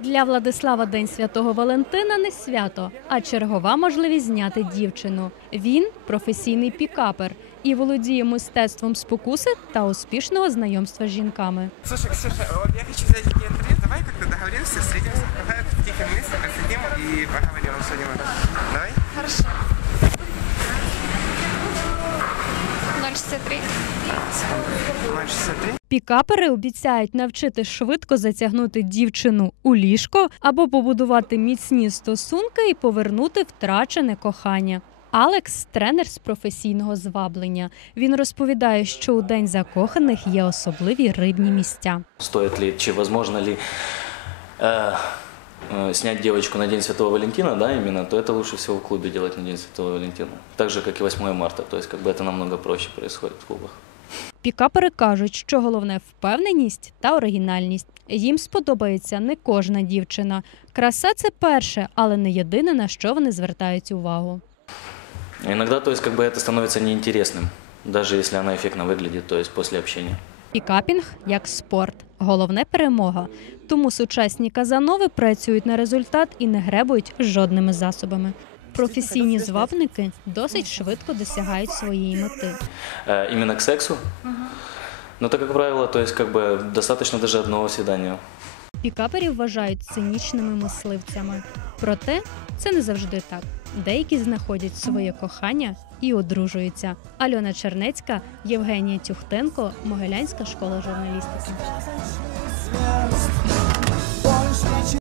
Для Владислава День Святого Валентина не свято, а чергова можливість зняти дівчину. Він професійний пікапер і володіє мистецтвом спокуси та успішного знайомства з жінками. Слушай, Ксюша, я хочу взять такие интервью. Давай как-то договоримся, встретимся в кафе в тихом месте, посидим и поговорим обсудим это. Давай? Хорошо. 063. 063. Пікапери обіцяють навчити швидко затягнути дівчину у ліжко або побудувати міцні стосунки і повернути втрачене кохання. Алекс тренер з професійного зваблення. Він розповідає, що у день закоханих є особливі рибні місця. Стоит ли, чи возможно ли э, э, снять девочку на День Святого Валентина, да, именно, то это лучше всего в клубе делать на День Святого Валентина. Так же, как и 8 марта, то есть как бы это намного проще происходит в клубах. Пікапери кажуть, що головне впевненість та оригінальність. Їм сподобається не кожна дівчина. Краса це перше, але не єдине на що вони звертають увагу. А Иногда, то есть как бы это становится неинтересным, даже если она эффектно выглядит, то есть после общения. Пікапінг як спорт. Головне перемога. Тому сучасні казанови працюють на результат і не гребують жодними засобами. Професійні звабники досить швидко досягають своєї мети. Э, именно к сексу? Но это, как правило, то есть как бы достаточно даже одного свидания. Пікаперів вважають цинічними мисливцями. Проте це не завжди так. Деякі знаходять своє кохання і одружуються. Альона Чернецька, Євгенія Тюхтенко, Могилянська школа журналістики.